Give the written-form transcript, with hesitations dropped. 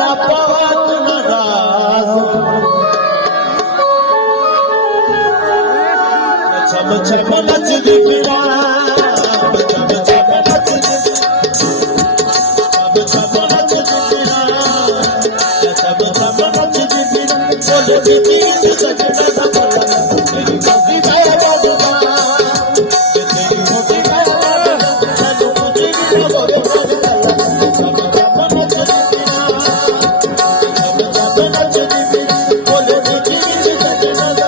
झाला पावात नाराज छम छम नचली बिरा छम छम नचली छम छम नचली बिरा छम छम नचली बिरा बोले बीच सजना दा बोला तेरी मोटी गाया बाजुआ तेरी मोटी गाया बाजुआ चलो मुझे भी बोले छम छम नचली बिरा छम छम नचली बिरा बोले बीच सजना दा